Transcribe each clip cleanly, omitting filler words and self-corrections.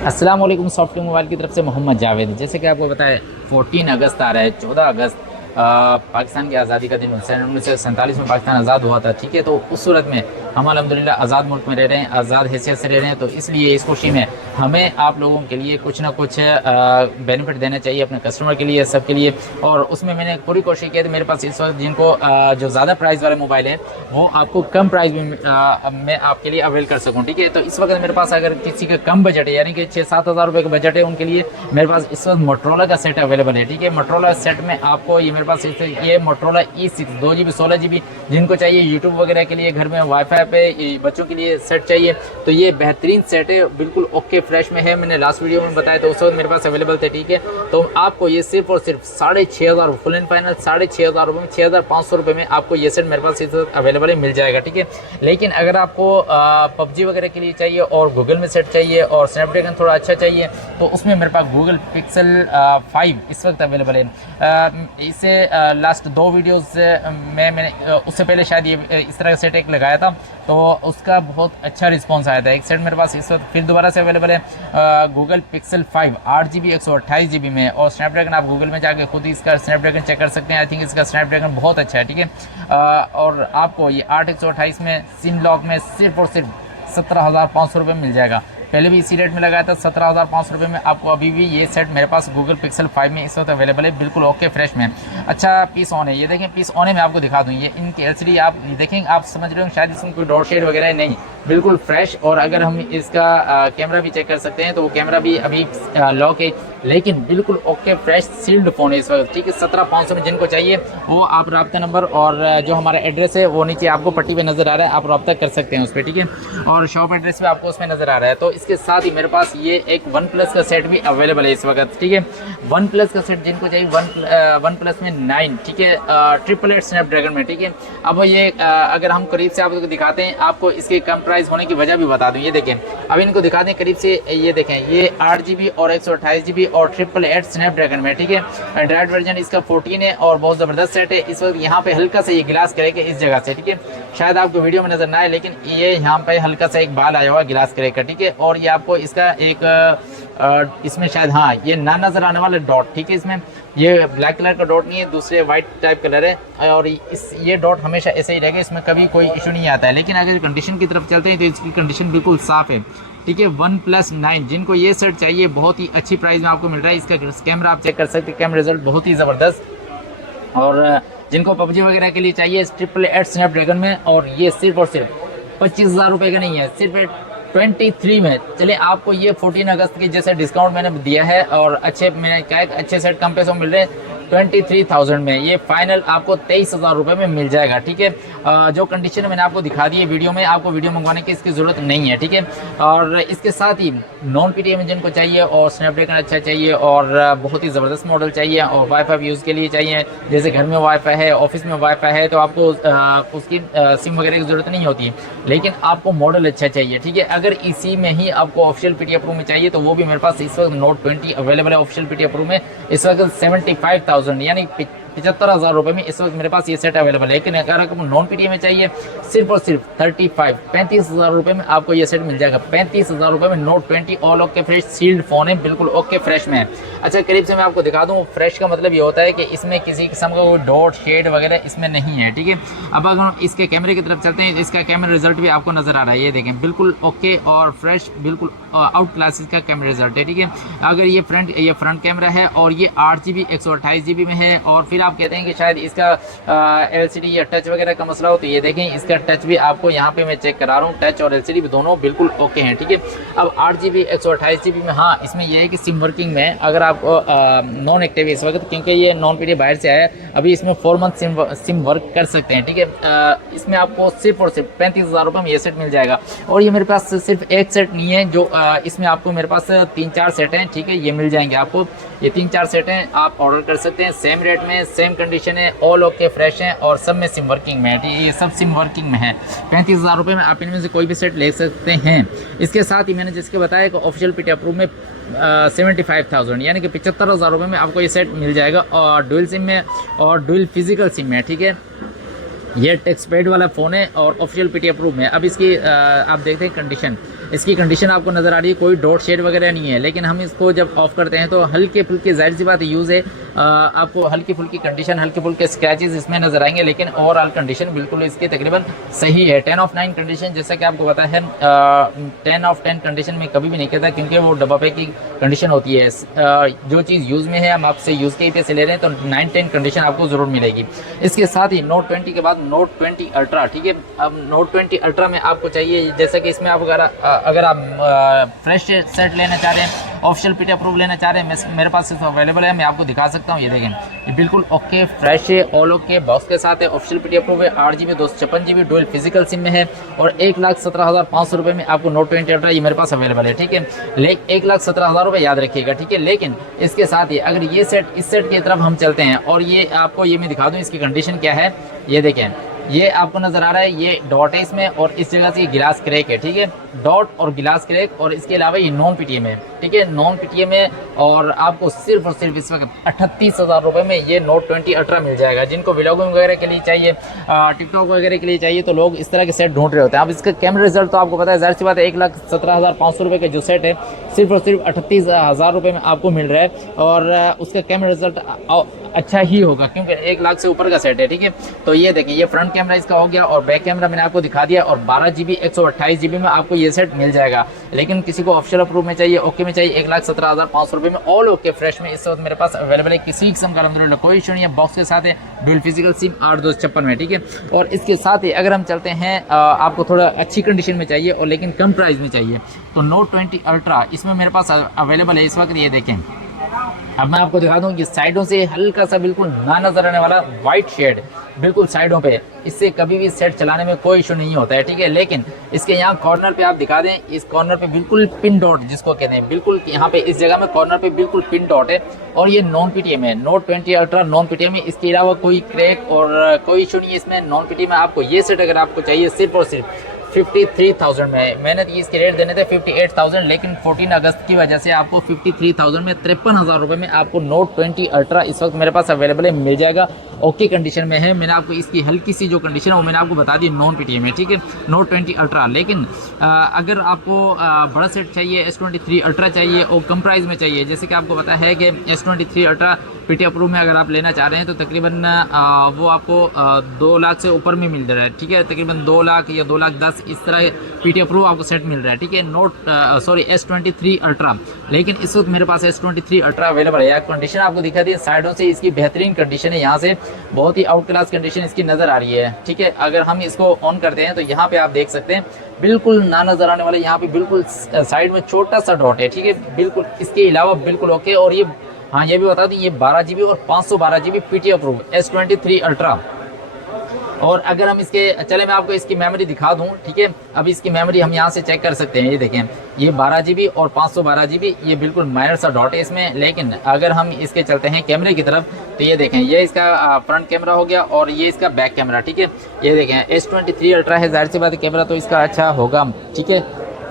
अस्सलाम वालेकुम। Software mobile की तरफ से मोहम्मद जावेद। जैसे कि आपको पता है 14 अगस्त आ रहा है, 14 अगस्त पाकिस्तान की आज़ादी का दिन। 1947 में पाकिस्तान आज़ाद हुआ था, ठीक है। तो उस सूरत में हम अल्हम्दुलिल्लाह आज़ाद मुल्क में रह रहे हैं, आज़ाद हैसियत से रह रहे हैं। तो इसलिए इस खुशी में हमें आप लोगों के लिए कुछ ना कुछ बेनिफिट देना चाहिए अपने कस्टमर के लिए, सबके लिए। और उसमें मैंने पूरी कोशिश की थी, मेरे पास इस वक्त जिनको जो ज़्यादा प्राइस वाले मोबाइल है वो आपको कम प्राइस में मैं आपके लिए अवेल कर सकूँ, ठीक है। तो इस वक्त मेरे पास अगर किसी का कम बजट है, यानी कि 6-7 हज़ार रुपये का बजट है, उनके लिए मेरे पास इस वक्त मोटरोला का सेट अवेलेबल है, ठीक है। मोटरोला सेट में आपको ये मेरे पास ये मोटरोला E6 2 GB 16 GB, जिनको चाहिए यूट्यूब वगैरह के लिए, घर में वाईफाई पे बच्चों के लिए सेट चाहिए, तो ये बेहतरीन सेट है, बिल्कुल ओके फ्रेश में है। मैंने लास्ट वीडियो में बताया तो उस वक्त मेरे पास अवेलेबल थे, ठीक है। तो आपको ये सिर्फ और सिर्फ 6,500 फुल एंड फाइनल 6,500 रुपये में, 6,500 रुपये में आपको ये सेट मेरे पास इस वक्त अवेलेबल है, मिल जाएगा, ठीक है। लेकिन अगर आपको पबजी वगैरह के लिए चाहिए और गूगल में सेट चाहिए और स्नैपड्रैगन थोड़ा अच्छा चाहिए, तो उसमें मेरे पास गूगल पिक्सल 5 इस वक्त अवेलेबल है। इसे लास्ट 2 वीडियोस में मैंने उससे पहले शायद ये इस तरह का सेट एक लगाया था, तो उसका बहुत अच्छा रिस्पांस आया था। एक सेट मेरे पास इस वक्त फिर दोबारा से अवेलेबल है, गूगल पिक्सल 5 8 GB 128 GB में। और स्नैपड्रैगन आप गूगल में जाके खुद ही इसका स्नैपड्रैगन चेक कर सकते हैं। आई थिंक इसका स्नैपड्रैगन बहुत अच्छा है, ठीक है। और आपको ये 8 128 में सिम लॉक में सिर्फ और सिर्फ 17,500 रुपये मिल जाएगा। पहले भी इसी रेट में लगाया था 17,500 रुपये में। आपको अभी भी ये सेट मेरे पास गूगल पिक्सल 5 में इस वक्त अवेलेबल है, बिल्कुल ओके फ्रेश में। अच्छा पीस ऑन है, ये देखें पीस ऑन है, मैं आपको दिखा दूँ। ये इनकी LCD आप देखेंगे, आप समझ रहे हो शायद इसमें कोई डॉट शेड वगैरह नहीं, बिल्कुल फ्रेश। और अगर हम इसका कैमरा भी चेक कर सकते हैं तो वो कैमरा भी अभी लॉक है, लेकिन बिल्कुल ओके फ्रेश सील्ड फ़ोन है इस वक्त, ठीक है। 17,500 में जिनको चाहिए वो आप रब्ता नंबर और जो हमारा एड्रेस है वो नीचे आपको पट्टी पे नज़र आ रहा है, आप रब्ता कर सकते हैं उस पर, ठीक है। और शॉप एड्रेस भी आपको उसमें नज़र आ रहा है। तो इसके साथ ही मेरे पास ये एक वन प्लस का सेट भी अवेलेबल है इस वक्त, ठीक है। वन प्लस का सेट जिनको चाहिए, वन प्लस में 9, ठीक है, 888 स्नैपड्रैगन में, ठीक है। अब ये अगर हम करीब से आपको दिखाते हैं, आपको इसके कम प्राइस होने की वजह भी बता दूं। ये देखें, अब इनको दिखा दें करीब से। ये देखें, ये 8 GB और 128 GB और 888 स्नैपड्रैगन में, ठीक है। एंड्रॉइड वर्जन इसका 14 है और बहुत ज़बरदस्त सेट है। इस वक्त यहाँ पे हल्का सा ये गिलास करेगा इस जगह से, ठीक है। शायद आपको वीडियो में नजर ना आए, लेकिन ये यहाँ पे हल्का सा एक बाल आया हुआ गिलास करेगा, ठीक है। और ये आपको इसका एक इसमें शायद हाँ ये ना नजर आने वाला डॉट, ठीक है। इसमें ये ब्लैक कलर का डॉट नहीं है, दूसरे वाइट टाइप कलर है। और ये डॉट हमेशा ऐसे ही रहेगा, इसमें कभी कोई इशू नहीं आता है। लेकिन अगर कंडीशन की तरफ चलते हैं तो इसकी कंडीशन बिल्कुल साफ है, ठीक है। वन प्लस 9 जिनको ये सेट चाहिए, बहुत ही अच्छी प्राइस में आपको मिल रहा है। इसका कैमरा आप चेक कर सकते हैं, कैमरा रिजल्ट बहुत ही ज़बरदस्त। और जिनको पबजी वगैरह के लिए चाहिए 888 स्नैपड्रैगन में, और ये सिर्फ और सिर्फ 25,000 रुपये का नहीं है, सिर्फ 23 में। चलिए आपको ये 14 अगस्त के जैसे डिस्काउंट मैंने दिया है, और अच्छे मैंने क्या अच्छे सेट कम पैसों मिल रहे हैं 23,000 में। ये फाइनल आपको 23,000 रुपये में मिल जाएगा, ठीक है। जो कंडीशन मैंने आपको दिखा दी है वीडियो में, आपको वीडियो मंगवाने की इसकी ज़रूरत नहीं है, ठीक है। और इसके साथ ही नॉन PTM में जिनको चाहिए और स्नैपड्रैगन अच्छा चाहिए और बहुत ही ज़बरदस्त मॉडल चाहिए और वाईफाई यूज़ के लिए चाहिए, जैसे घर में वाईफाई है, ऑफिस में वाईफाई है, तो आपको उसकी सिम वगैरह की ज़रूरत नहीं होती, लेकिन आपको मॉडल अच्छा चाहिए, ठीक है। अगर इसी में ही आपको ऑफिशियल PTF प्रो में चाहिए तो वो भी मेरे पास इस वक्त Note 20 अवेलेबल है ऑफिशियल PTF प्रो में। इस वक्त 75,000 यानी 75,000 रुपये में इस वक्त मेरे पास ये सेट अवेलेबल है। लेकिन अगर आपको नॉन PTM में चाहिए सिर्फ और सिर्फ 35,000 रुपये में आपको ये सेट मिल जाएगा। 35,000 रुपये में Note 20 all okay fresh sealed phone है, बिल्कुल ओके फ्रेश में है। अच्छा करीब से मैं आपको दिखा दूँ, फ्रेश का मतलब ये होता है कि इसमें किसी किस्म का कोई डॉट शेड वगैरह इसमें नहीं है, ठीक है। अब अगर हम इसके कैमरे की तरफ चलते हैं, इसका कैमरा रिजल्ट भी आपको नजर आ रहा है, ये देखें बिल्कुल ओके और फ्रेश, बिल्कुल आउट क्लासेस का कैमरा रिजल्ट है, ठीक है। अगर ये फ्रंट कैमरा है और ये 8 GB 128 GB में है। और फिर आप कहते हैं कि शायद इसका LCD या टच वगैरह का मसला हो, तो ये देखें इसका टच भी आपको यहाँ पे मैं चेक करा रहा हूँ, टच और LCD भी दोनों बिल्कुल ओके हैं, ठीक है। अब 8 GB 128 GB में हाँ इसमें यह है कि सिम वर्किंग में अगर आप नॉन एक्टिव है इस वक्त, क्योंकि ये नॉन PTF बाहर से आया है, अभी इसमें 4 मंथ सिम वर्क कर सकते हैं, ठीक है। इसमें आपको सिर्फ और सिर्फ 35,000 रुपये में ये सेट मिल जाएगा। और ये मेरे पास सिर्फ एक सेट नहीं है, जो इसमें आपको मेरे पास 3-4 सेट हैं, ठीक है। ये मिल जाएंगे आपको, ये 3-4 सेट हैं, आप ऑर्डर कर सकते हैं। सेम रेट में, सेम कंडीशन है, ऑल ओके फ्रेश हैं और सब में सिम वर्किंग में है, ठीक है। ये सब सिम वर्किंग में है। 35,000 रुपये में आप इनमें से कोई भी सेट ले सकते हैं। इसके साथ ही मैंने जिसके बताया कि ऑफिशियल PTF प्रो में 75,000 यानी कि 75,000 रुपये में आपको ये सेट मिल जाएगा, और डुअल सिम में और डुअल फिजिकल सिम में, ठीक है। ये टच पैड वाला फ़ोन है और ऑफिशियल PTF प्रूफ में। अब इसकी आप देखते हैं कंडीशन, इसकी कंडीशन आपको नज़र आ रही है, कोई डॉट शेड वगैरह नहीं है। लेकिन हम इसको जब ऑफ करते हैं तो हल्के फुल्के, जाहिर सी बात यूज़ है, आपको हल्की फुल्की कंडीशन, हल्के फुल्के स्क्रैचेस इसमें नज़र आएंगे, लेकिन ओवरऑल कंडीशन बिल्कुल इसकी तकरीबन सही है। 10 ऑफ 9 कंडीशन, जैसा कि आपको पता है 10 ऑफ 10 कंडीशन में कभी भी नहीं कहता, क्योंकि वो डब्बा पैक की कंडीशन होती है। जो चीज़ यूज़ में है हम आपसे यूज़ के पे से ले रहे हैं, तो 9-10 कंडीशन आपको ज़रूर मिलेगी। इसके साथ ही नोट 20 के बाद नोट 20 अल्ट्रा, ठीक है। अब नोट 20 अल्ट्रा में आपको चाहिए, जैसे कि इसमें आप अगर आप फ्रेश सेट लेना चाह रहे हैं, ऑफिशियल पीटी अप्रूव लेना चाह रहे हैं, मेरे पास अवेलेबल है, मैं आपको दिखा सकता हूँ। ये देखें, ये बिल्कुल ओके फ्रेश है, ऑल ओके बॉक्स के साथ है, ऑफिशियल पीटी अप्रूव है, 8GB 256GB dual physical SIM में है, और 1,17,500 रुपये में आपको नोट 20 अल्ट्रा ये मेरे पास अवेलेबल है, ठीक है। 1,17,000 रुपये याद रखिएगा, ठीक है। लेकिन इसके साथ ही अगर ये सेट, इस सेट की तरफ हम चलते हैं, और ये आपको ये मैं दिखा दूँ इसकी कंडीशन क्या है। ये देखें, ये आपको नजर आ रहा है, ये डॉट है इसमें, और इस जगह से ये गिलास क्रैक है, ठीक है। डॉट और गिलास क्रैक, और इसके अलावा ये नॉन पीटीएम है, ठीक है, नॉन पीटीएम है। और आपको सिर्फ और सिर्फ इस वक्त 38,000 रुपये में ये नोट 20 अल्ट्रा मिल जाएगा। जिनको व्लॉगिंग वगैरह के लिए चाहिए, टिकटॉक वगैरह के लिए चाहिए, तो लोग इस तरह के सेट ढूंढ रहे होते हैं। अब इसका कैमरा रिजल्ट तो आपको पता है, जाहिर सी बात है, 1,17,500 रुपये का जो सेट है, सिर्फ और सिर्फ 38,000 रुपये में आपको मिल रहा है, और उसका कैमरा रिजल्ट अच्छा ही होगा, क्योंकि 1 लाख से ऊपर का सेट है, ठीक है। तो ये देखें, ये फ्रंट कैमरा इसका हो गया, और बैक कैमरा मैंने आपको दिखा दिया, और 12GB 128GB में आपको ये सेट मिल जाएगा। लेकिन किसी को ऑफिशियल अप्रूव में चाहिए, ओके में चाहिए, 1,17,500 रुपये में ऑल ओके फ्रेश में इस वक्त मेरे पास अवेलेबल है। किसी किस्म का अलहमदुलिल्लाह कोई इशू नहीं है, बॉक्स के साथ है, डुअल फिजिकल सिम 8,256 में, ठीक है। और इसके साथ ही अगर हम चलते हैं, आपको थोड़ा अच्छी कंडीशन में चाहिए और लेकिन कम प्राइस में चाहिए, तो नोट 20 अल्ट्रा इसमें मेरे पास अवेलेबल है इस वक्त। ये देखें, अब मैं आपको दिखा दूं कि साइडों से हल्का सा बिल्कुल ना नजर आने वाला वाइट शेड बिल्कुल साइडों पे, इससे कभी भी सेट चलाने में कोई इशू नहीं होता है, ठीक है। लेकिन इसके यहाँ कॉर्नर पे आप दिखा दें, इस कॉर्नर पे बिल्कुल पिन डॉट जिसको कहते हैं, बिल्कुल यहाँ पे इस जगह में कॉर्नर पे बिल्कुल पिन डॉट है, और ये नॉन पीटीएम है, नोट 20 अल्ट्रा नॉन पीटीएम है। इसके अलावा कोई क्रैक और कोई इशू नहीं है इसमें, नॉन पीटीएम में। आपको ये सेट अगर आपको चाहिए सिर्फ और सिर्फ 53,000 में, मैंने इसके रेट देने थे 58,000, लेकिन 14 अगस्त की वजह से आपको 53,000 में 53,000 रुपये में आपको नोट 20 अल्ट्रा इस वक्त मेरे पास अवेलेबल है, मिल जाएगा। ओके कंडीशन में है, मैंने आपको इसकी हल्की सी जो कंडीशन है वो मैंने आपको बता दी, नॉन पीटीएम है, ठीक है, नोट 20 अल्ट्रा। लेकिन अगर आपको बड़ा सेट चाहिए, S23 अल्ट्रा चाहिए और कम प्राइस में चाहिए, जैसे कि आपको पता है कि S23 अल्ट्रा पीटी अप्रूव में अगर आप लेना चाह रहे हैं, तो तकरीबन वो आपको 2 लाख से ऊपर में मिल रहा है, ठीक है, तकरीबन 2 लाख या 2,10,000 इस तरह पीटी अप्रूव आपको सेट मिल रहा है, ठीक है, S23 अल्ट्रा। लेकिन इस वक्त मेरे पास S23 अल्ट्रा अवेलेबल है। कंडीशन आपको दिखा दी, साइडों से इसकी बेहतरीन कंडीशन है, यहाँ से बहुत ही आउट क्लास कंडीशन इसकी नज़र आ रही है, ठीक है। अगर हम इसको ऑन करते हैं तो यहाँ पे आप देख सकते हैं बिल्कुल ना नज़र आने वाले, यहाँ पे बिल्कुल साइड में छोटा सा डॉट है, ठीक है, बिल्कुल इसके अलावा बिल्कुल ओके। और ये, हाँ ये भी बता दें, ये 12GB और 512GB PT approve S23 ultra. और अगर हम इसके, चले मैं आपको इसकी मेमोरी दिखा दूं, ठीक है। अब इसकी मेमोरी हम यहाँ से चेक कर सकते हैं, ये देखें, ये 12GB और 512GB, ये बिल्कुल माइनर सा डॉट है इसमें। लेकिन अगर हम इसके चलते हैं कैमरे की तरफ, तो ये देखें, ये इसका फ्रंट कैमरा हो गया, और ये इसका बैक कैमरा, ठीक है। ये देखें, S23 अल्ट्रा है, जाहिर सी बात है कैमरा तो इसका अच्छा होगा, ठीक है,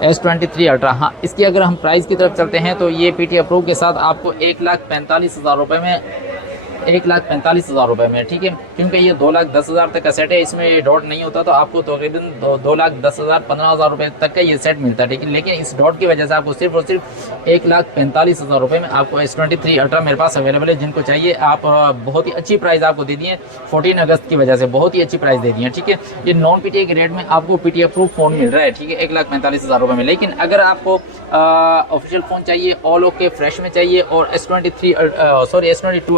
S23 अल्ट्रा। हाँ, इसकी अगर हम प्राइस की तरफ चलते हैं, तो ये पीटी अप्रूव के साथ आपको 1,45,000 रुपये में, 1,45,000 रुपये में, ठीक है, क्योंकि ये 2,10,000 तक का सेट है, इसमें डॉट नहीं होता, तो आपको तकरीबन 2,10,000 15,000 रुपये तक का ये सेट मिलता है, ठीक है। लेकिन इस डॉट की वजह से आपको सिर्फ और सिर्फ 1,45,000 रुपये में आपको S23 अल्ट्रा मेरे पास अवेलेबल है। जिनको चाहिए आप, बहुत ही अच्छी प्राइस आपको दे दी है 14 अगस्त की वजह से, बहुत ही अच्छी प्राइस दे दी है, ठीक है। ये नॉन पीटीए के रेट में आपको पीटी अप्रूव फोन मिल रहा है, ठीक है, 1,45,000 रुपये में। लेकिन अगर आपको ऑफिशियल फ़ोन चाहिए, ऑल ओके फ्रेश में चाहिए, और S22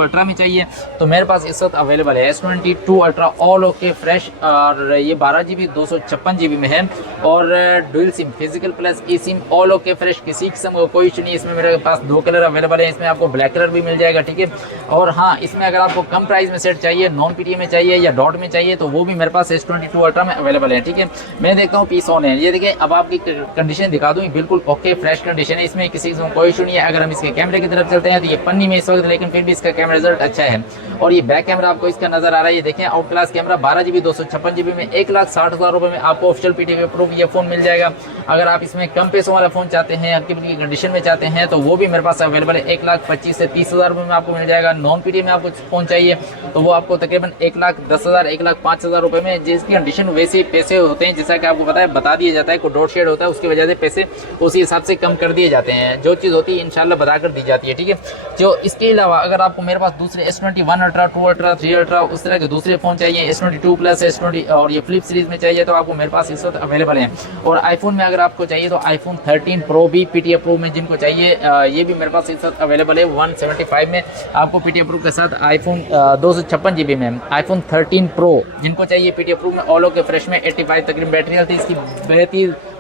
अल्ट्रा में चाहिए, तो मेरे पास इस वक्त अवेलेबल है S22 ultra all okay fresh, और ये 12GB 256GB में है, और डुअल सिम फिजिकल प्लस ई सिम ऑल ओके फ्रेश, किसी किस्म का कोई इशू नहीं। इसमें मेरे पास 2 कलर अवेलेबल है, इसमें आपको ब्लैक कलर भी मिल जाएगा, ठीक है। और हाँ, इसमें अगर आपको कम प्राइस में सेट चाहिए, नॉन पीटी में चाहिए या डॉट में चाहिए, तो वो भी मेरे पास S22 अल्ट्रा में अवेलेबल है, ठीक है। मैं देखता हूँ पीस ऑन है, ये देखिए, अब आपकी कंडीशन दिखा दूँ, बिल्कुल ओके फ्रेश कंडीशन है, इसमें किसी किस्म कोई इशू नहीं है। अगर हम इसके कैमरे की तरफ चलते हैं, तो ये पन्नी में इस वक्त, लेकिन फिर भी इसका कैमरा रिजल्ट अच्छा अच्छा है। और ये बैक कैमरा आपको इसका नजर आ रहा है, ये देखें out class camera 12 GB 256 GB में 1,60,000 रुपये में आपको ऑफिशियल PTK अप्रूव ये फोन मिल जाएगा। अगर आप इसमें कम पैसों वाला फोन चाहते हैं, हल्की फुल्की कंडीशन में चाहते हैं, तो वो भी मेरे पास अवेलेबल है। 1,25,000 से 30,000 रुपये में आपको मिल जाएगा। नॉन PTK में आपको फोन चाहिए तो वो आपको तकरीबन 1,10,000 1,05,000 रुपये में, जिसकी कंडीशन वैसे पैसे होते हैं, जैसा कि आपको पता है बता दिया जाता है, कोई डॉट शेड होता है उसकी वजह से पैसे उसी हिसाब से कम कर दिए जाते हैं। जो चीज़ होती है इंशाल्लाह बता कर दी जाती है, ठीक है। जो इसके अलावा अगर आपको मेरे पास दूसरे S21 अल्ट्रा, 2 अल्ट्रा, 3 अल्ट्रा उस तरह के दूसरे फोन चाहिए, S22 प्लस, S20 और ये फ्लिप सीरीज में चाहिए तो आपको मेरे पास इस वक्त अवेलेबल है। और आईफोन में अगर आपको चाहिए तो iPhone 13 Pro भी PTK अप्रूव में जिनको चाहिए ये भी मेरे पास इस वक्त अवेलेबल है। 175 में आपको PTK अप्रूव के साथ iPhone 256 GB में iPhone 13 Pro जिनको चाहिए PTK अप्रूव में, ऑल ओके फ्रेश में 85 तकरीबन बैटरी हेल्थ इसकी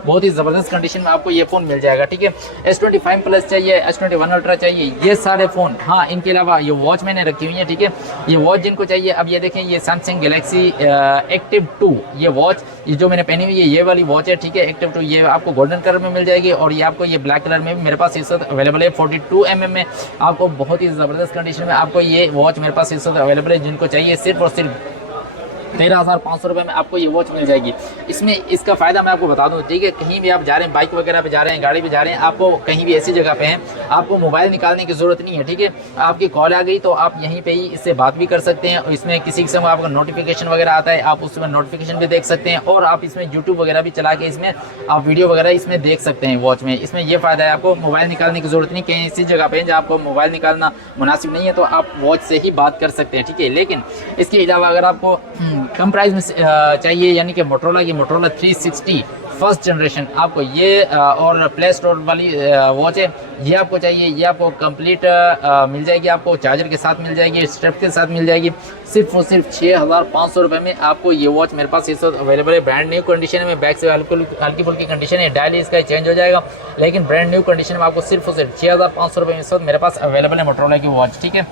बहुत ही ज़बरदस्त कंडीशन में आपको ये फ़ोन मिल जाएगा, ठीक है। S25 प्लस चाहिए, S21 अल्ट्रा चाहिए, ये सारे फ़ोन। हाँ, इनके अलावा ये वॉच मैंने रखी हुई है, ठीक है। ये वॉच जिनको चाहिए, अब ये देखें ये सैमसंग गैलेक्सी एक्टिव 2 ये वॉच, ये जो मैंने पहनी हुई है ये वाली वॉच है, ठीक है। एक्टिव 2 ये आपको गोल्डन कलर में मिल जाएगी और ये आपको ये ब्लैक कलर में भी मेरे पास इस वक्त अवेलेबल है। 42 mm में आपको बहुत ही ज़बरदस्त कंडीशन में आपको ये वॉच मेरे पास इस वक्त अवेलेबल है। जिनको चाहिए सिर्फ और सिर्फ 13,500 रुपये में आपको ये वॉच मिल जाएगी। इसमें इसका फ़ायदा मैं आपको बता दूं, ठीक है। कहीं भी आप जा रहे हैं, बाइक वगैरह पे जा रहे हैं, गाड़ी पे जा रहे हैं, आपको कहीं भी ऐसी जगह पे हैं, आपको मोबाइल निकालने की ज़रूरत नहीं है, ठीक है। आपकी कॉल आ गई तो आप यहीं पे ही इससे बात भी कर सकते हैं। इसमें किसी किस्म का आपका नोटिफिकेशन वगैरह आता है, आप उसमें नोटिफिकेशन भी देख सकते हैं और आप इसमें यूट्यूब वगैरह भी चला के इसमें आप वीडियो वगैरह इसमें देख सकते हैं वॉच में। इसमें यह फ़ायदा है, आपको मोबाइल निकालने की ज़रूरत नहीं। कहीं ऐसी जगह पे जहाँ आपको मोबाइल निकालना मुनासिब नहीं है तो आप वॉच से ही बात कर सकते हैं, ठीक है। लेकिन इसके अलावा अगर आपको कम प्राइस में चाहिए, यानी कि मोटरोला की मोटरोला 360 फर्स्ट जनरेशन आपको ये और प्ले स्टोर वाली वॉच है, ये आपको चाहिए, ये आपको कंप्लीट मिल जाएगी, आपको चार्जर के साथ मिल जाएगी, स्ट्रैप के साथ मिल जाएगी। सिर्फ और सिर्फ 6,500 रुपये में आपको ये वॉच मेरे पास इस वक्त अवेलेबल है। ब्रांड न्यू कंडीशन में, बैक से हल्की फुल्की कंडीशन है, डायल इसका चेंज हो जाएगा, लेकिन ब्रांड न्यू कंडीशन में आपको सिर्फ और सिर्फ 6,500 रुपये में इस वक्त मेरे पास अवेलेबल है मोटरोला की वॉच, ठीक है।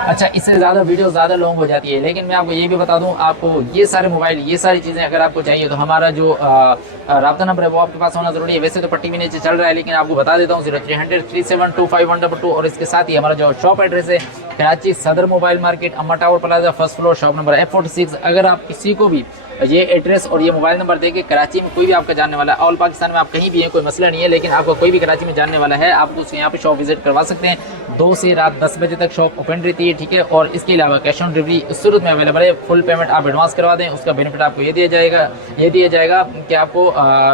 अच्छा, इससे ज़्यादा वीडियो ज़्यादा लॉन्ग हो जाती है, लेकिन मैं आपको ये भी बता दूं, आपको ये सारे मोबाइल ये सारी चीज़ें अगर आपको चाहिए तो हमारा जो राब्ता नंबर है वो आपके पास होना ज़रूरी है। वैसे तो पट्टी भी नीचे चल रहा है, लेकिन आपको बता देता हूँ 0300 3725122 और इसके साथ ही हमारा जो शॉप एड्रेस है कराची सदर मोबाइल मार्केट, अम्मा tower plaza, first floor, shop number F46। अगर आप किसी को भी ये एड्रेस और ये मोबाइल नंबर देके कराची में कोई भी आपका जानने वाला है, ऑल पाकिस्तान में आप कहीं भी हैं कोई मसला नहीं है, लेकिन आपको कोई भी कराची में जानने वाला है, आप उसके यहाँ पे शॉप विजिट करवा सकते हैं। 2 से रात 10 बजे तक शॉप ओपन रहती है, ठीक है। और इसके अलावा कैश ऑन डिलीवरी इस सूरत में अवेलेबल है। फुल पेमेंट आप एडवांस करवा दें, उसका बेनिफिट आपको ये दिया जाएगा कि आपको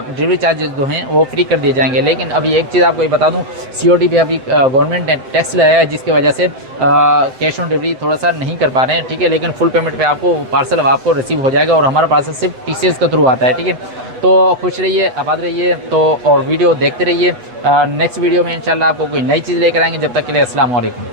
डिलीवरी चार्जेस जो हैं वो फ्री कर दिए जाएंगे। लेकिन अभी एक चीज़ आपको ये बता दूँ, COD पे अभी गवर्नमेंट ने टैक्स लगाया है, जिसकी वजह से कैश ऑन डिलीवरी थोड़ा सा नहीं कर पा रहे हैं, ठीक है। लेकिन फुल पेमेंट पे आपको पार्सल आपको रिसीव हो जाएगा और हमारा पार्सल सिर्फ TCS के थ्रू आता है, ठीक है। तो खुश रहिए, आबाद रहिए, तो और वीडियो देखते रहिए। नेक्स्ट वीडियो में इंशाल्लाह आपको कोई नई चीज़ लेकर आएंगे। जब तक के लिए अस्सलाम वालेकुम।